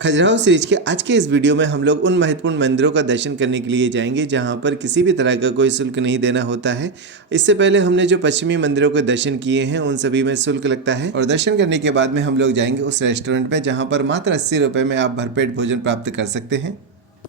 Khajuraho series के आज के इस वीडियो में हम लोग उन महत्वपूर्ण मंदिरों का दर्शन करने के लिए जाएंगे जहां पर किसी भी तरह का कोई शुल्क नहीं देना होता है। इससे पहले हमने जो पश्चिमी मंदिरों के दर्शन किए हैं उन सभी में शुल्क लगता है और दर्शन करने के बाद में हम लोग जाएंगे उस रेस्टोरेंट में जहां पर मात्र 80 रुपये में आप भरपेट भोजन प्राप्त कर सकते हैं।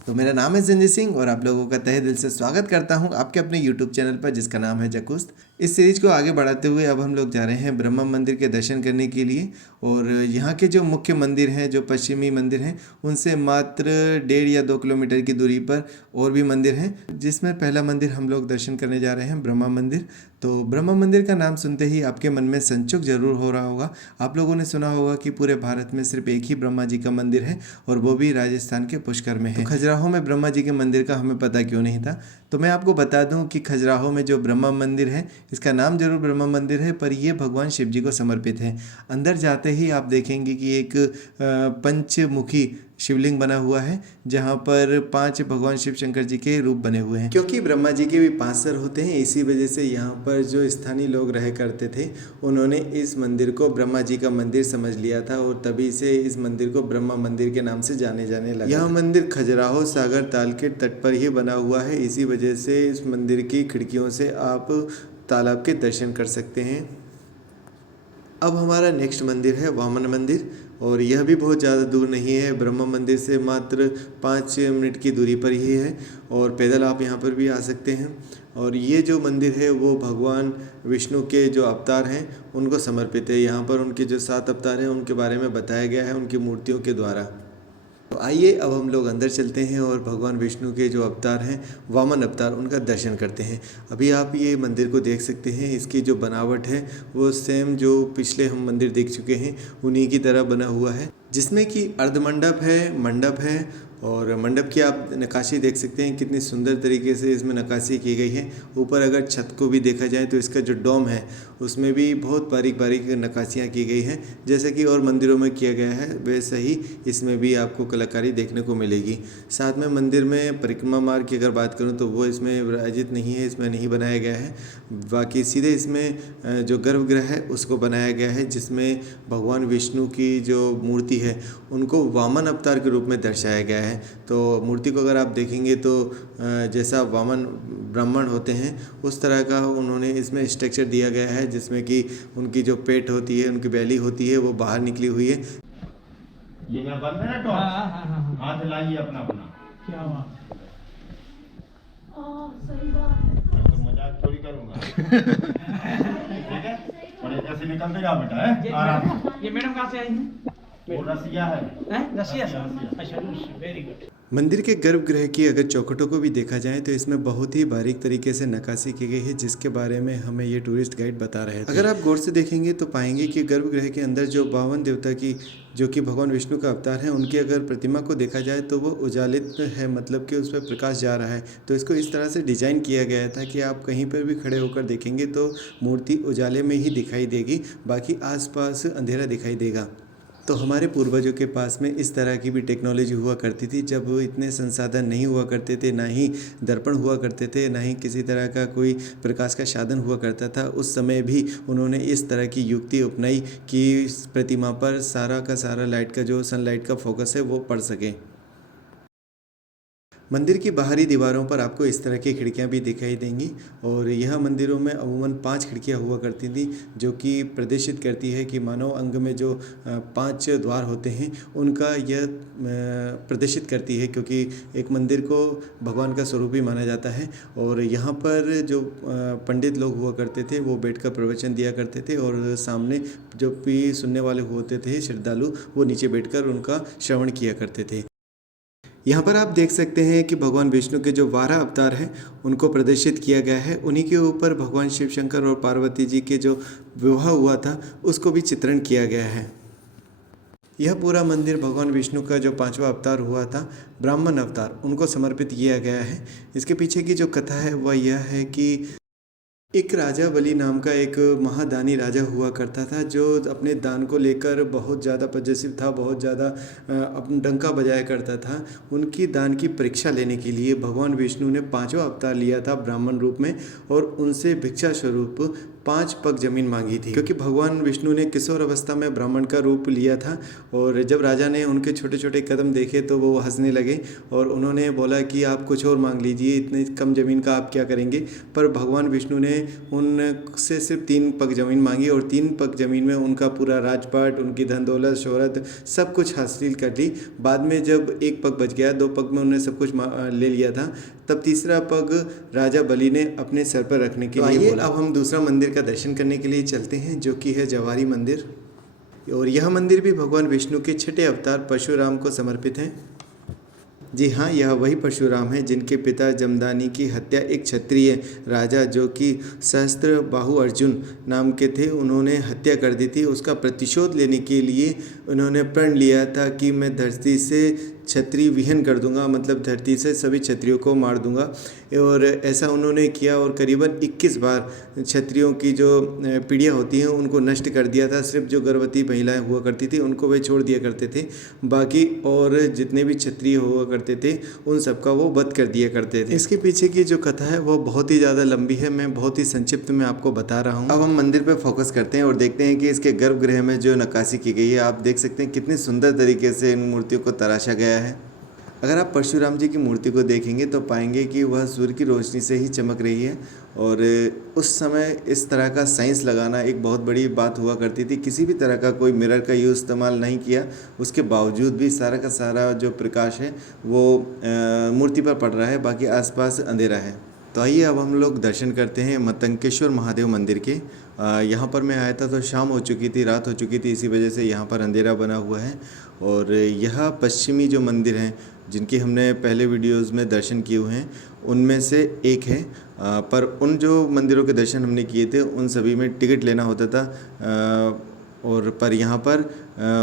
तो मेरा नाम है संजय सिंह और आप लोगों का तहे दिल से स्वागत करता हूं आपके अपने YouTube चैनल पर जिसका नाम है जकुस्त। इस सीरीज को आगे बढ़ाते हुए अब हम लोग जा रहे हैं ब्रह्मा मंदिर के दर्शन करने के लिए और यहाँ के जो मुख्य मंदिर हैं, जो पश्चिमी मंदिर हैं, उनसे मात्र 1.5 या 2 किलोमीटर की दूरी पर और भी मंदिर हैं, जिसमें पहला मंदिर हम लोग दर्शन करने जा रहे हैं ब्रह्मा मंदिर। तो ब्रह्मा मंदिर का नाम सुनते ही आपके मन में संचुक जरूर हो रहा होगा। आप लोगों ने सुना होगा कि पूरे भारत में सिर्फ एक ही ब्रह्मा जी का मंदिर है और वो भी राजस्थान के पुष्कर में है। तो खजुराहो में ब्रह्मा जी के मंदिर का हमें पता क्यों नहीं था, तो मैं आपको बता दूं कि खजुराहो में जो ब्रह्मा मंदिर है, इसका नाम जरूर ब्रह्मा मंदिर है पर यह भगवान शिव जी को समर्पित है। अंदर जाते ही आप देखेंगे कि एक पंचमुखी शिवलिंग बना हुआ है जहाँ पर 5 भगवान शिव शंकर जी के रूप बने हुए हैं। क्योंकि ब्रह्मा जी के भी 5 सर होते हैं, इसी वजह से यहाँ पर जो स्थानीय लोग रह करते थे उन्होंने इस मंदिर को ब्रह्मा जी का मंदिर समझ लिया था और तभी से इस मंदिर को ब्रह्मा मंदिर के नाम से जाने लगा। यह मंदिर खजुराहो सागर ताल के तट पर ही बना हुआ है, इसी वजह से इस मंदिर की खिड़कियों से आप तालाब के दर्शन कर सकते हैं। अब हमारा नेक्स्ट मंदिर है वामन मंदिर और यह भी बहुत ज़्यादा दूर नहीं है, ब्रह्मा मंदिर से मात्र 5 मिनट की दूरी पर ही है और पैदल आप यहाँ पर भी आ सकते हैं। और ये जो मंदिर है वो भगवान विष्णु के जो अवतार हैं उनको समर्पित है। यहाँ पर उनके जो 7 अवतार हैं उनके बारे में बताया गया है उनकी मूर्तियों के द्वारा। तो आइए अब हम लोग अंदर चलते हैं और भगवान विष्णु के जो अवतार हैं, वामन अवतार, उनका दर्शन करते हैं। अभी आप ये मंदिर को देख सकते हैं, इसकी जो बनावट है वो सेम जो पिछले हम मंदिर देख चुके हैं उन्हीं की तरह बना हुआ है, जिसमें कि अर्धमंडप है, मंडप है और मंडप की आप नक्काशी देख सकते हैं कितनी सुंदर तरीके से इसमें नक्काशी की गई है। ऊपर अगर छत को भी देखा जाए तो इसका जो डोम है उसमें भी बहुत बारीक बारीक नक्काशियाँ की गई हैं, जैसे कि और मंदिरों में किया गया है वैसे ही इसमें भी आपको कलाकारी देखने को मिलेगी। साथ में मंदिर में परिक्रमा मार्ग की अगर बात करूँ तो वो इसमें विराजित नहीं है, इसमें नहीं बनाया गया है। बाकी सीधे इसमें जो गर्भगृह है उसको बनाया गया है, जिसमें भगवान विष्णु की जो मूर्ति है उनको वामन अवतार के रूप में दर्शाया गया है। तो मूर्ति को अगर आप देखेंगे तो जैसा वामन ब्राह्मण होते हैं उस तरह का उन्होंने इसमें स्ट्रक्चर दिया गया है, जिसमें कि उनकी जो पेट होती है, उनकी बैली होती है, वो बाहर निकली हुई है। ये यहाँ बंद है ना टॉप। हाँ, हाथ लाइए अपना अपना। क्या बात सही बात है। तो मजाक थोड़ी करूँगा। ठीक है, और ऐसे निकलते जा बेटा है आराम। ये मैडम कहाँ से आई हैं? वो रसिया है। रसिया से। अच्छा, वेरी गुड। मंदिर के गर्भगृह की अगर चौखटों को भी देखा जाए तो इसमें बहुत ही बारीक तरीके से नक्काशी की गई है, जिसके बारे में हमें ये टूरिस्ट गाइड बता रहे थे। अगर आप गौर से देखेंगे तो पाएंगे कि गर्भगृह के अंदर जो 52 देवता की, जो कि भगवान विष्णु का अवतार है, उनकी अगर प्रतिमा को देखा जाए तो वो उजालित है, मतलब कि उस पर प्रकाश जा रहा है। तो इसको इस तरह से डिजाइन किया गया था कि आप कहीं पर भी खड़े होकर देखेंगे तो मूर्ति उजाले में ही दिखाई देगी, बाकी आसपास अंधेरा दिखाई देगा। तो हमारे पूर्वजों के पास में इस तरह की भी टेक्नोलॉजी हुआ करती थी, जब इतने संसाधन नहीं हुआ करते थे, ना ही दर्पण हुआ करते थे, ना ही किसी तरह का कोई प्रकाश का साधन हुआ करता था। उस समय भी उन्होंने इस तरह की युक्ति अपनाई कि प्रतिमा पर सारा का सारा लाइट का, जो सनलाइट का फोकस है, वो पड़ सके। मंदिर की बाहरी दीवारों पर आपको इस तरह की खिड़कियां भी दिखाई देंगी और यह मंदिरों में अमूमन 5 खिड़कियां हुआ करती थी, जो कि प्रदर्शित करती है कि मानव अंग में जो 5 द्वार होते हैं उनका यह प्रदर्शित करती है, क्योंकि एक मंदिर को भगवान का स्वरूप ही माना जाता है। और यहाँ पर जो पंडित लोग हुआ करते थे वो बैठकर प्रवचन दिया करते थे और सामने जो भी सुनने वाले होते थे श्रद्धालु, वो नीचे बैठकर उनका श्रवण किया करते थे। यहाँ पर आप देख सकते हैं कि भगवान विष्णु के जो 12 अवतार हैं उनको प्रदर्शित किया गया है। उन्हीं के ऊपर भगवान शिव शंकर और पार्वती जी के जो विवाह हुआ था उसको भी चित्रण किया गया है। यह पूरा मंदिर भगवान विष्णु का जो 5वां अवतार हुआ था, ब्राह्मण अवतार, उनको समर्पित किया गया है। इसके पीछे की जो कथा है वह यह है कि एक राजा बलि नाम का एक महादानी राजा हुआ करता था, जो अपने दान को लेकर बहुत ज़्यादा पजेसिव था, बहुत ज़्यादा अपना डंका बजाया करता था। उनकी दान की परीक्षा लेने के लिए भगवान विष्णु ने 5वां अवतार लिया था ब्राह्मण रूप में और उनसे भिक्षा स्वरूप 5 पग जमीन मांगी थी, क्योंकि भगवान विष्णु ने किशोर अवस्था में ब्राह्मण का रूप लिया था। और जब राजा ने उनके छोटे छोटे कदम देखे तो वो हंसने लगे और उन्होंने बोला कि आप कुछ और मांग लीजिए, इतनी कम ज़मीन का आप क्या करेंगे। पर भगवान विष्णु ने उनसे सिर्फ 3 पग ज़मीन मांगी और 3 पग ज़मीन में उनका पूरा राजपाट, उनकी धन दौलत, शोहरत सब कुछ हासिल कर ली। बाद में जब 1 पग बच गया, 2 पग में उन्होंने सब कुछ ले लिया था, तब तीसरा पग राजा बलि ने अपने सर पर रखने के लिए बोला। अब हम दूसरा मंदिर का दर्शन करने के लिए चलते हैं, जो कि है जवारी मंदिर। और यह मंदिर भी भगवान विष्णु के छठे अवतार परशुराम को समर्पित है। जी हाँ, यह वही परशुराम है जिनके पिता जमदानी की हत्या एक क्षत्रिय राजा, जो कि सहस्त्र बाहु अर्जुन नाम के थे, उन्होंने हत्या कर दी थी। उसका प्रतिशोध लेने के लिए उन्होंने प्रण लिया था कि मैं धरती से क्षत्रिय विहीन कर दूंगा, मतलब धरती से सभी क्षत्रियों को मार दूंगा। और ऐसा उन्होंने किया और करीबन 21 बार क्षत्रियों की जो पीढ़ियाँ होती हैं उनको नष्ट कर दिया था। सिर्फ जो गर्भवती महिलाएं हुआ करती थी उनको वे छोड़ दिया करते थे, बाकी और जितने भी क्षत्रिय हुआ करते थे उन सबका वो वध कर दिया करते थे। इसके पीछे की जो कथा है वो बहुत ही ज़्यादा लंबी है, मैं बहुत ही संक्षिप्त में आपको बता रहा हूँ। अब हम मंदिर पर फोकस करते हैं और देखते हैं कि इसके गर्भगृह में जो नक्काशी की गई है, आप देख सकते हैं कितनी सुंदर तरीके से इन मूर्तियों को तराशा गया है। अगर आप परशुराम जी की मूर्ति को देखेंगे तो पाएंगे कि वह सूर्य की रोशनी से ही चमक रही है। और उस समय इस तरह का साइंस लगाना एक बहुत बड़ी बात हुआ करती थी। किसी भी तरह का कोई मिरर का यूज़ इस्तेमाल नहीं किया, उसके बावजूद भी सारा का सारा जो प्रकाश है वो मूर्ति पर पड़ रहा है, बाकी आसपास अंधेरा है। तो आइए अब हम लोग दर्शन करते हैं मतंकेश्वर महादेव मंदिर के। यहाँ पर मैं आया था तो शाम हो चुकी थी, रात हो चुकी थी, इसी वजह से यहाँ पर अंधेरा बना हुआ है। और यह पश्चिमी जो मंदिर हैं जिनकी हमने पहले वीडियोस में दर्शन किए हुए हैं उनमें से एक है। पर उन जो मंदिरों के दर्शन हमने किए थे उन सभी में टिकट लेना होता था, और पर यहाँ पर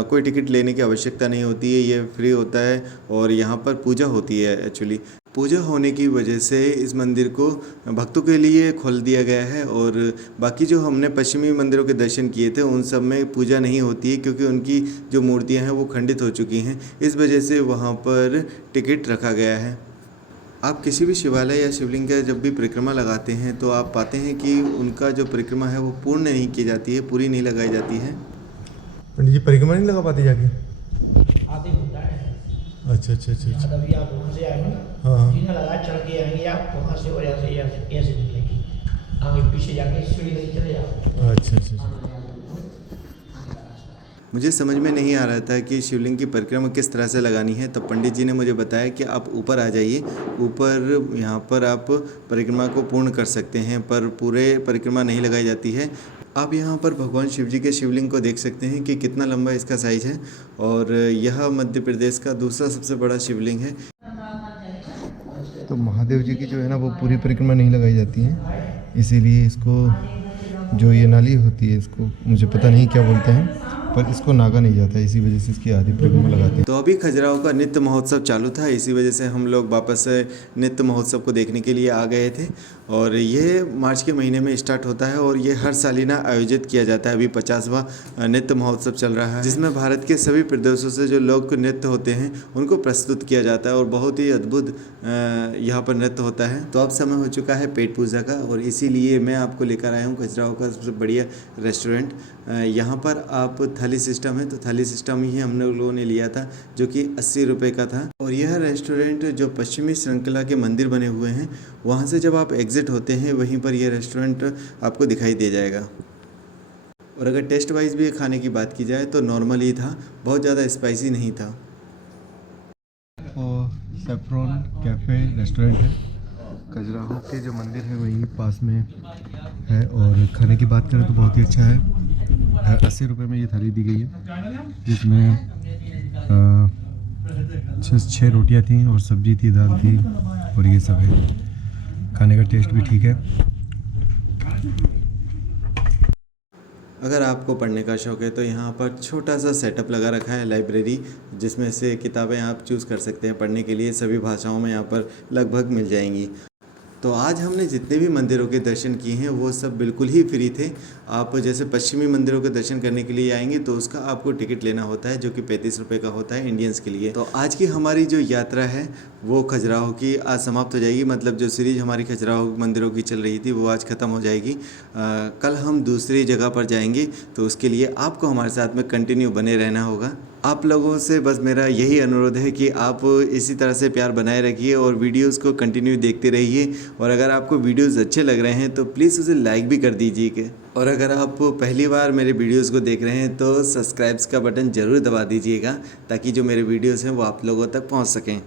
कोई टिकट लेने की आवश्यकता नहीं होती है, ये फ्री होता है। और यहाँ पर पूजा होती है। एक्चुअली पूजा होने की वजह से इस मंदिर को भक्तों के लिए खोल दिया गया है। और बाकी जो हमने पश्चिमी मंदिरों के दर्शन किए थे उन सब में पूजा नहीं होती है, क्योंकि उनकी जो मूर्तियां हैं वो खंडित हो चुकी हैं। इस वजह से वहाँ पर टिकट रखा गया है। आप किसी भी शिवालय या शिवलिंग का जब भी परिक्रमा लगाते हैं तो आप पाते हैं कि उनका जो परिक्रमा है वो पूर्ण नहीं की जाती है, पूरी नहीं लगाई जाती है। पंडित जी परिक्रमा नहीं लगा पाते जाके? आधे घंटा है। अच्छा अच्छा अच्छा अच्छा। अभी आप वहाँ से आएंगे ना, हाँ जीना लगा चढ़ के आएंगे आप वहाँ से, और ऐसे निकलेंगे, आगे पीछे जाके सीढ़ी से चले जाओ। अच्छा अच्छा अच्छा। मुझे समझ में नहीं आ रहा था कि शिवलिंग की परिक्रमा किस तरह से लगानी है, तो पंडित जी ने मुझे बताया कि आप ऊपर आ जाइए, ऊपर यहाँ पर आप परिक्रमा को पूर्ण कर सकते हैं, पर पूरे परिक्रमा नहीं लगाई जाती है। आप यहाँ पर भगवान शिव जी के शिवलिंग को देख सकते हैं कि कितना लंबा इसका साइज है। और यह मध्य प्रदेश का दूसरा सबसे बड़ा शिवलिंग है। तो महादेव जी की जो है ना वो पूरी परिक्रमा नहीं लगाई जाती है, इसीलिए इसको जो ये नाली होती है इसको मुझे पता नहीं क्या बोलते हैं, पर इसको नागा नहीं जाता है, इसी वजह से इसकी आधी परिक्रमा लगाते हैं। तो अभी खजुराहो का नृत्य महोत्सव चालू था, इसी वजह से हम लोग वापस नृत्य महोत्सव को देखने के लिए आ गए थे। और ये मार्च के महीने में स्टार्ट होता है और ये हर साल ही ना आयोजित किया जाता है। अभी 50वां नृत्य महोत्सव चल रहा है, जिसमें भारत के सभी प्रदेशों से जो लोक नृत्य होते हैं उनको प्रस्तुत किया जाता है और बहुत ही अद्भुत यहाँ पर नृत्य होता है। तो अब समय हो चुका है पेट पूजा का, और इसीलिए मैं आपको लेकर आया हूँ खजुराहो का सबसे बढ़िया रेस्टोरेंट। यहाँ पर आप थाली सिस्टम है, तो थाली सिस्टम ही हम लोगों ने लिया था जो कि 80 रुपये का था। और यह रेस्टोरेंट जो पश्चिमी श्रृंखला के मंदिर बने हुए हैं वहाँ से जब आप एग्जिट होते हैं वहीं पर यह रेस्टोरेंट आपको दिखाई दे जाएगा। और अगर टेस्ट वाइज भी खाने की बात की जाए तो नॉर्मल ही था, बहुत ज़्यादा स्पाइसी नहीं था। और सेफ्रॉन कैफ़े रेस्टोरेंट है, खजुराहो के जो मंदिर है वही पास में है। और खाने की बात करें तो बहुत ही अच्छा है। 80 रुपये में ये थाली दी गई है, जिसमें 6 रोटियां थी और सब्जी थी, दाल थी और ये सब है। खाने का टेस्ट भी ठीक है। अगर आपको पढ़ने का शौक़ है तो यहाँ पर छोटा सा सेटअप लगा रखा है लाइब्रेरी, जिसमें से किताबें आप चूज़ कर सकते हैं पढ़ने के लिए। सभी भाषाओं में यहाँ पर लगभग मिल जाएंगी। तो आज हमने जितने भी मंदिरों के दर्शन किए हैं वो सब बिल्कुल ही फ्री थे। आप जैसे पश्चिमी मंदिरों के दर्शन करने के लिए आएंगे तो उसका आपको टिकट लेना होता है, जो कि 35 रुपये का होता है इंडियंस के लिए। तो आज की हमारी जो यात्रा है वो खजुराहो की आज समाप्त हो जाएगी। मतलब जो सीरीज हमारी खजुराहो मंदिरों की चल रही थी वो आज ख़त्म हो जाएगी। कल हम दूसरी जगह पर जाएंगे, तो उसके लिए आपको हमारे साथ में कंटिन्यू बने रहना होगा। आप लोगों से बस मेरा यही अनुरोध है कि आप इसी तरह से प्यार बनाए रखिए और वीडियोस को कंटिन्यू देखते रहिए। और अगर आपको वीडियोस अच्छे लग रहे हैं तो प्लीज़ उसे लाइक भी कर दीजिए। और अगर आप पहली बार मेरे वीडियोस को देख रहे हैं तो सब्सक्राइब्स का बटन ज़रूर दबा दीजिएगा, ताकि जो मेरे वीडियोस हैं वो आप लोगों तक पहुंच सकें।